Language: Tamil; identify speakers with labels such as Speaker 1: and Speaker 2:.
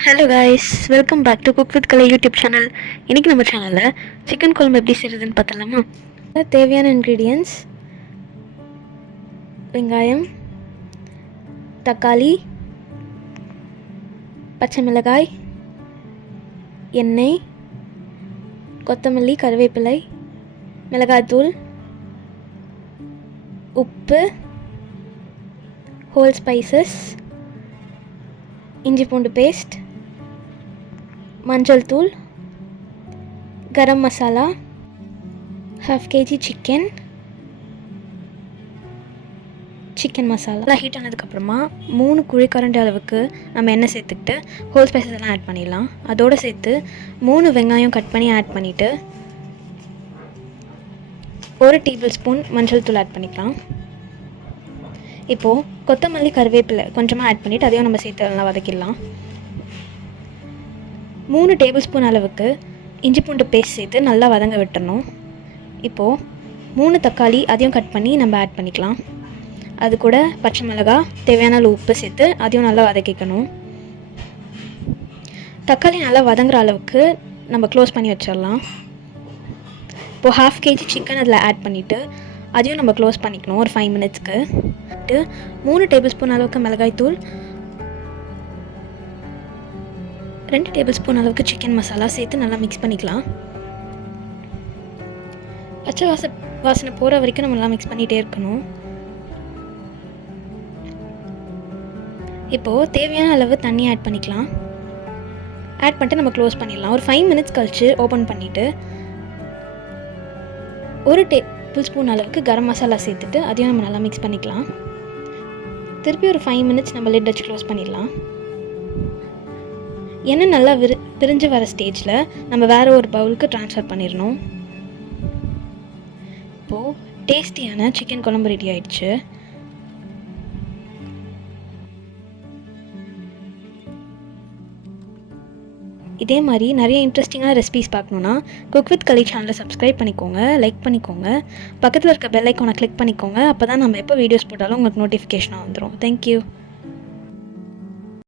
Speaker 1: Hello guys welcome back to cook with Kalai YouTube channel இன்றைக்கி நம்ம சேனலில் சிக்கன் குழம்பு எப்படி செய்கிறதுன்னு பார்த்தலாமா தேவையான இன்க்ரீடியன்ஸ் வெங்காயம் தக்காளி பச்சை மிளகாய் எண்ணெய் கொத்தமல்லி கருவேப்பிலை மிளகாய்த்தூள் உப்பு ஹோல் ஸ்பைசஸ் இஞ்சி பூண்டு பேஸ்ட் மஞ்சள் தூள் garam masala half KG chicken chicken masala heat ஆனதுக்கப்புறமா மூணு குழிக்கரண்டி அளவுக்கு நம்ம எண்ணெய் சேர்த்துக்கிட்டு ஹோல் ஸ்பைசஸ் எல்லாம் ஆட் பண்ணிடலாம். அதோடு சேர்த்து மூணு வெங்காயம் கட் பண்ணி ஆட் பண்ணிவிட்டு ஒரு டேபிள் ஸ்பூன் மஞ்சள் தூள் ஆட் பண்ணிக்கலாம். இப்போது கொத்தமல்லி கருவேப்பிலை கொஞ்சமாக ஆட் பண்ணிவிட்டு அதையும் நம்ம சேர்த்து நல்லா வதக்கிடலாம். மூணு டேபிள் ஸ்பூன் அளவுக்கு இஞ்சி பூண்டு பேஸ்ட் சேர்த்து நல்லா வதங்க விட்டுறணும். இப்போது மூணு தக்காளி அதையும் கட் பண்ணி நம்ம ஆட் பண்ணிக்கலாம். அது கூட பச்சை மிளகா தேவையான அளவு உப்பு சேர்த்து அதையும் நல்லா வதக்கிக்கணும். தக்காளி நல்லா வதங்குற அளவுக்கு நம்ம க்ளோஸ் பண்ணி வச்சிடலாம். இப்போது ஹாஃப் கேஜி சிக்கன் அதில் ஆட் பண்ணிவிட்டு அதையும் நம்ம க்ளோஸ் பண்ணிக்கணும் ஒரு ஃபைவ் மினிட்ஸ்க்கு மூணு டேபிள் ஸ்பூன் அளவுக்கு மிளகாய் தூள் ரெண்டு டேபிள் ஸ்பூன் அளவுக்கு சிக்கன் மசாலா சேர்த்து நல்லா மிக்ஸ் பண்ணிக்கலாம். பச்சை வாச வாசனை போகிற வரைக்கும் நம்ம நல்லா மிக்ஸ் பண்ணிகிட்டே இருக்கணும். இப்போது தேவையான அளவு தண்ணி ஆட் பண்ணிக்கலாம். ஆட் பண்ணிட்டு நம்ம க்ளோஸ் பண்ணிடலாம். ஒரு ஃபைவ் மினிட்ஸ் கழித்து ஓப்பன் பண்ணிவிட்டு ஒரு டேபிள் ஸ்பூன் அளவுக்கு கரம் மசாலா சேர்த்துட்டு அதையும் நம்ம நல்லா மிக்ஸ் பண்ணிக்கலாம். திருப்பி ஒரு ஃபைவ் மினிட்ஸ் நம்ம லிட் வச்சு க்ளோஸ் பண்ணிடலாம். எண்ணெய் நல்லா விரு பிரிஞ்சு வர ஸ்டேஜில் நம்ம வேறு ஒரு பவுலுக்கு ட்ரான்ஸ்ஃபர் பண்ணிடணும். இப்போது டேஸ்டியான சிக்கன் குழம்பு ரெடி ஆயிடுச்சு. இதே மாதிரி நிறைய இன்ட்ரெஸ்டிங்கான ரெசிபிஸ் பார்க்கணுன்னா குக் வித் கலி சேனலை சப்ஸ்கிரைப் பண்ணிக்கோங்க லைக் பண்ணிக்கோங்க. பக்கத்தில் இருக்க பெல் ஐக்கானை கிளிக் பண்ணிக்கோங்க அப்போ தான் நம்ம எப்போ வீடியோஸ் போட்டாலும் உங்களுக்கு நோட்டிஃபிகேஷனாக வந்துடும் தேங்க்யூ